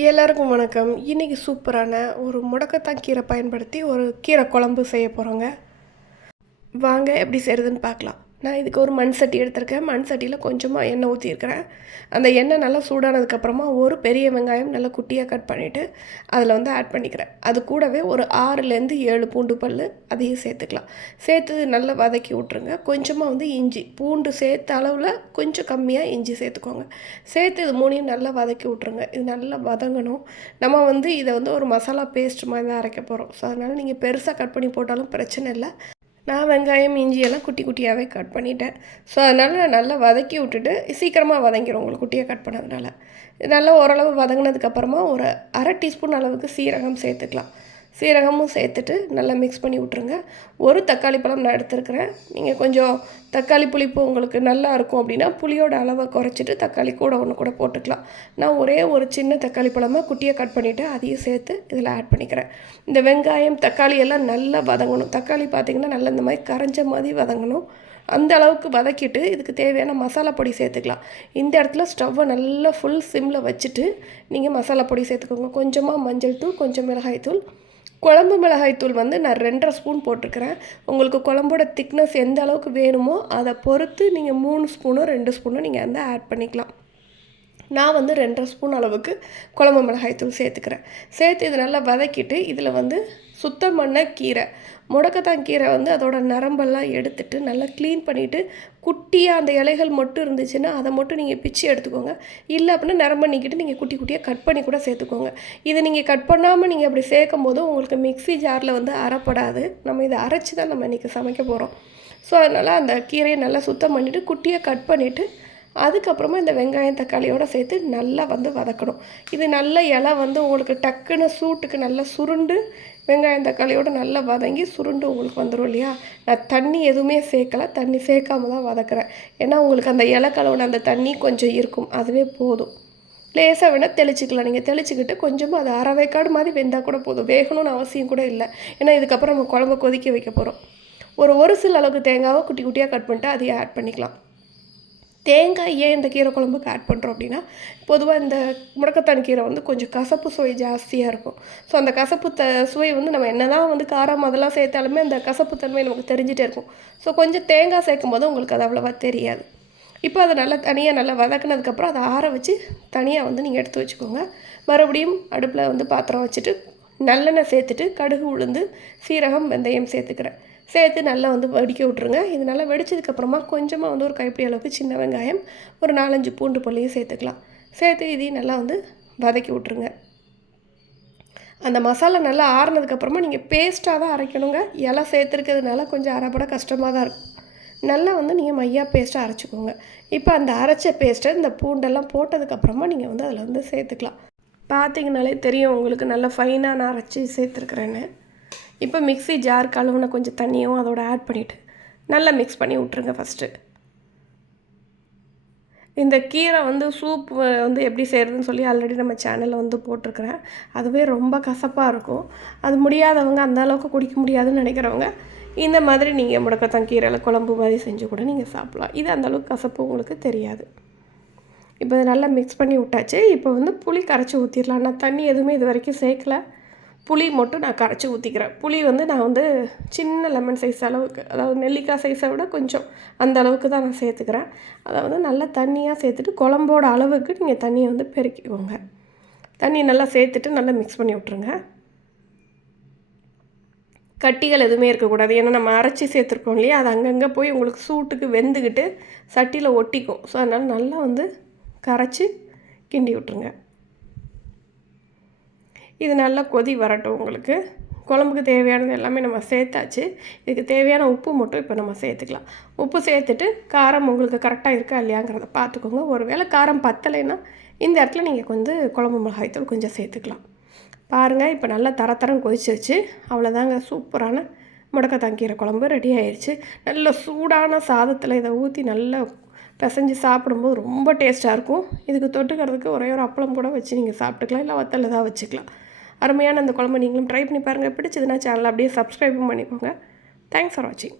எல்லாருக்கும் வணக்கம். இன்றைக்கி சூப்பரான ஒரு முடக்கத்தான் கீரை பயன்படுத்தி ஒரு கீரை குழம்பு செய்ய போகிறோங்க வாங்க எப்படி செய்கிறதுன்னு பார்க்கலாம். நான் இதுக்கு ஒரு மண் சட்டி எடுத்திருக்கேன். மண் சட்டியில் கொஞ்சமாக எண்ணெய் ஊற்றிருக்கிறேன் அந்த எண்ணெய் நல்லா சூடானதுக்கப்புறமா ஒரு பெரிய வெங்காயம் நல்லா குட்டியாக கட் பண்ணிவிட்டு அதில் வந்து ஆட் பண்ணிக்கிறேன். அது கூடவே ஒரு ஆறுலேருந்து ஏழு பூண்டு பல் அதையும் சேர்த்துக்கலாம். சேர்த்து நல்லா வதக்கி விட்ருங்க கொஞ்சமாக வந்து இஞ்சி பூண்டு சேர்த்த அளவில் கொஞ்சம் கம்மியாக இஞ்சி சேர்த்துக்கோங்க. சேர்த்து இது மூணையும் நல்லா வதக்கி விட்ருங்க இது நல்லா வதங்கணும். நம்ம வந்து இதை வந்து ஒரு மசாலா பேஸ்ட் மாதிரி தான் அரைக்க போகிறோம் ஸோ அதனால் நீங்கள் பெருசாக கட் பண்ணி போட்டாலும் பிரச்சனை இல்லை. நான் வெங்காயம் இஞ்சியெல்லாம் குட்டி குட்டியாகவே கட் பண்ணிட்டேன். ஸோ அதனால் நான் நல்லா வதக்கி விட்டுட்டு சீக்கிரமாக வதங்கிடும் உங்களுக்கு குட்டியாக கட் பண்ணதுனால. நல்லா ஓரளவு வதங்கினதுக்கப்புறமா ஒரு அரை டீஸ்பூன் அளவுக்கு சீரகம் சேர்த்துக்கலாம். சீரகமும் சேர்த்துட்டு நல்லா மிக்ஸ் பண்ணி விட்ருங்க ஒரு தக்காளி பழம் நான் எடுத்துருக்கிறேன். நீங்கள் கொஞ்சம் தக்காளி புளிப்பு உங்களுக்கு நல்லா இருக்கும் அப்படின்னா புளியோட அளவை குறைச்சிட்டு தக்காளி கூட ஒன்று கூட போட்டுக்கலாம். நான் ஒரே ஒரு சின்ன தக்காளி பழமாக குட்டியை கட் பண்ணிவிட்டு அதையும் சேர்த்து இதில் ஆட் பண்ணிக்கிறேன். இந்த வெங்காயம் தக்காளி எல்லாம் நல்லா வதங்கணும். தக்காளி பார்த்திங்கன்னா நல்லா இந்த மாதிரி கரைஞ்ச மாதிரி வதங்கணும். அந்த அளவுக்கு வதக்கிட்டு இதுக்கு தேவையான மசாலா பொடி சேர்த்துக்கலாம். இந்த இடத்துல ஸ்டவ்வை நல்லா ஃபுல் சிம்மில் வச்சுட்டு நீங்கள் மசாலா பொடி சேர்த்துக்கோங்க. கொஞ்சமாக மஞ்சள் தூள் கொஞ்சம் மிளகாய் தூள் குழம்பு மிளகாய்த்தூள் வந்து நான் ரெண்டரை ஸ்பூன் போட்டிருக்கிறேன் உங்களுக்கு குழம்போட திக்னஸ் எந்த அளவுக்கு வேணுமோ அதை பொறுத்து நீங்கள் மூணு ஸ்பூனோ ரெண்டு ஸ்பூனோ நீங்கள் வந்து ஆட் பண்ணிக்கலாம். நான் வந்து ரெண்டரை ஸ்பூன் அளவுக்கு குழம்பு மிளகாய்த்தூள் சேர்த்துக்கிறேன். சேர்த்து இது நல்லா வதக்கிட்டு இதில் வந்து சுத்தம் பண்ண கீரை. முடக்கத்தான் கீரை வந்து அதோட நரம்பெல்லாம் எடுத்துட்டு நல்லா க்ளீன் பண்ணிவிட்டு குட்டியாக அந்த இலைகள் மட்டும் இருந்துச்சுன்னா அதை மட்டும் நீங்கள் பிச்சு எடுத்துக்கோங்க. இல்லை அப்படின்னா நரம்பு நீக்கிட்டு நீங்கள் குட்டி குட்டியாக கட் பண்ணி கூட சேர்த்துக்கோங்க. இதை நீங்கள் கட் பண்ணாமல் நீங்கள் அப்படி சேர்க்கும் போது உங்களுக்கு மிக்ஸி ஜாரில் வந்து அறப்படாது நம்ம இதை அரைச்சி தான் நம்ம இன்றைக்கி சமைக்க போகிறோம் ஸோ அதனால் அந்த கீரையை நல்லா சுத்தம் பண்ணிவிட்டு குட்டியாக கட் பண்ணிவிட்டு அதுக்கப்புறமா இந்த வெங்காயம் தக்காளியோடு சேர்த்து நல்லா வந்து வதக்கணும். இது நல்ல இலை வந்து உங்களுக்கு டக்குன்னு சூட்டுக்கு நல்லா சுருண்டு வெங்காயம் தக்காளியோடு நல்லா வதங்கி சுருண்டு உங்களுக்கு வந்துடும் இல்லையா? நான் தண்ணி எதுவுமே சேர்க்கலை. தண்ணி சேர்க்காம தான் வதக்குறேன். ஏன்னா உங்களுக்கு அந்த இலை கலவுன அந்த தண்ணி கொஞ்சம் இருக்கும். அதுவே போதும். லேசாக வேணால் தெளிச்சிக்கலாம். நீங்கள் தெளிச்சிக்கிட்டு கொஞ்சமாக அது அரை வேக்காடு மாதிரி வெந்தால் கூட போதும். வேகணும்னு அவசியம் கூட இல்லை. ஏன்னா இதுக்கப்புறம் நம்ம குழம்பு கொதிக்க வைக்க போகிறோம் ஒரு ஒரு சில அளவுக்கு தேங்காவை குட்டி குட்டியாக கட் பண்ணிட்டு அதையும் ஆட் பண்ணிக்கலாம். தேங்காய் ஏன் இந்த கீரை குழம்புக்கு ஆட் பண்ணுறோம் அப்படின்னா பொதுவாக இந்த முடக்கத்தான் கீரை வந்து கொஞ்சம் கசப்பு சுவை ஜாஸ்தியாக இருக்கும். ஸோ அந்த கசப்பு த சுவை வந்து நம்ம என்ன தான் வந்து காரம் அதெல்லாம் சேர்த்தாலுமே அந்த கசப்பு தன்மை நமக்கு தெரிஞ்சிட்டே இருக்கும். ஸோ கொஞ்சம் தேங்காய் சேர்க்கும் போது உங்களுக்கு அது அவ்வளோவா தெரியாது. இப்போ அதை நல்லா தனியாக நல்லா வதக்குனதுக்கப்புறம் அதை ஆற வச்சு தனியாக வந்து நீங்கள் எடுத்து வச்சுக்கோங்க. மறுபடியும் அடுப்பில் வந்து பாத்திரம் வச்சுட்டு நல்லெண்ணெய் சேர்த்துட்டு கடுகு உளுந்து சீரகம் வெந்தயம் சேர்த்துக்கிறேன். சேர்த்து நல்லா வந்து வடிக்க விட்ருங்க இது நல்லா வெடிச்சதுக்கப்புறமா கொஞ்சமாக வந்து ஒரு கைப்பிடி அளவுக்கு சின்ன வெங்காயம் ஒரு நாலஞ்சு பூண்டு பொல்லையும் சேர்த்துக்கலாம். சேர்த்து இதையும் நல்லா வந்து வதக்கி விட்ருங்க அந்த மசாலா நல்லா ஆறுனதுக்கப்புறமா நீங்கள் பேஸ்ட்டாக தான் அரைக்கணுங்க. இலை சேர்த்துருக்கிறதுனால கொஞ்சம் அரைப்பட கஷ்டமாக தான் இருக்கும். நல்லா வந்து நீங்கள் மையா பேஸ்ட்டாக அரைச்சிக்கோங்க. இப்போ அந்த அரைச்ச பேஸ்ட்டை இந்த பூண்டெல்லாம் போட்டதுக்கப்புறமா நீங்கள் வந்து அதில் வந்து சேர்த்துக்கலாம். பார்த்தீங்கனாலே தெரியும் உங்களுக்கு நல்லா ஃபைனாக நான் அரைச்சி சேர்த்துருக்குறேன்னு. இப்போ மிக்ஸி ஜார் கழுவுன கொஞ்சம் தண்ணியும் அதோட ஆட் பண்ணிவிட்டு நல்லா மிக்ஸ் பண்ணி விட்ருங்க ஃபஸ்ட்டு இந்த கீரை வந்து சூப் வந்து எப்படி செய்கிறதுன்னு சொல்லி ஆல்ரெடி நம்ம சேனலில் வந்து போட்டிருக்கிறேன். அதுவே ரொம்ப கசப்பாக இருக்கும். அது முடியாதவங்க அந்த அளவுக்கு குடிக்க முடியாதுன்னு நினைக்கிறவங்க இந்த மாதிரி நீங்கள் முடக்கத்தான் கீரையில் குழம்பு மாதிரி செஞ்சு கூட நீங்கள் சாப்பிட்லாம். இது அந்தளவுக்கு கசப்பு உங்களுக்கு தெரியாது. இப்போ இதை நல்லா மிக்ஸ் பண்ணி விட்டாச்சு. இப்போ வந்து புளி கரைச்சி ஊற்றிடலாம் நான் தண்ணி எதுவுமே இது வரைக்கும் சேர்க்கல. புளி மட்டும் நான் கரைச்சி ஊற்றிக்கிறேன் புளி வந்து நான் வந்து சின்ன லெமன் சைஸ் அளவுக்கு அதாவது நெல்லிக்காய் சைஸை விட கொஞ்சம் அந்த அளவுக்கு தான் நான் சேர்த்துக்கிறேன். அதாவது நல்லா தண்ணியாக சேர்த்துட்டு குழம்போட அளவுக்கு நீங்கள் தண்ணியை வந்து பெருக்கிக்கோங்க. தண்ணி நல்லா சேர்த்துட்டு நல்லா மிக்ஸ் பண்ணி விட்ருங்க கட்டிகள் எதுவுமே இருக்கக்கூடாது. ஏன்னா நம்ம அரைச்சி சேர்த்துருக்கோம் இல்லையா? அது அங்கங்கே போய் உங்களுக்கு சூட்டுக்கு வெந்துக்கிட்டு சட்டியில் ஒட்டிக்கும். ஸோ அதனால் நல்லா வந்து கரைச்சி கிண்டி விட்ருங்க இது நல்லா கொதி வரட்டும் உங்களுக்கு. குழம்புக்கு தேவையானது எல்லாமே நம்ம சேர்த்தாச்சு. இதுக்கு தேவையான உப்பு மட்டும் இப்போ நம்ம சேர்த்துக்கலாம். உப்பு சேர்த்துட்டு காரம் உங்களுக்கு கரெக்டாக இருக்கா இல்லையாங்கிறத பார்த்துக்கோங்க. ஒரு வேளை காரம் பத்தலைன்னா இந்த இடத்துல நீங்கள் வந்து குழம்பு மிளகாய்த்தூள் கொஞ்சம் சேர்த்துக்கலாம். பாருங்கள் இப்போ நல்லா தர தரம் கொதிச்சிருச்சு. அவ்வளோதாங்க சூப்பரான முடக்கத்தாங்கீரை குழம்பு ரெடி ஆயிடுச்சு நல்ல சூடான சாதத்தில் இதை ஊற்றி நல்லா பிசைஞ்சு சாப்பிடும்போது ரொம்ப டேஸ்ட்டாக இருக்கும். இதுக்கு தொட்டுக்கிறதுக்கு ஒரே ஒரு அப்பளம் கூட வச்சு நீங்கள் சாப்பிட்டுக்கலாம். இல்லை வத்தல் ஏதாவது வச்சுக்கலாம். அருமையான அந்த குழம்பு நீங்களும் ட்ரை பண்ணி பாருங்கள் பிடிச்சதுன்னா சேனல் அப்படியே சப்ஸ்கிரைபும் பண்ணிக்கோங்க. தேங்க்ஸ் ஃபார் வாட்சிங்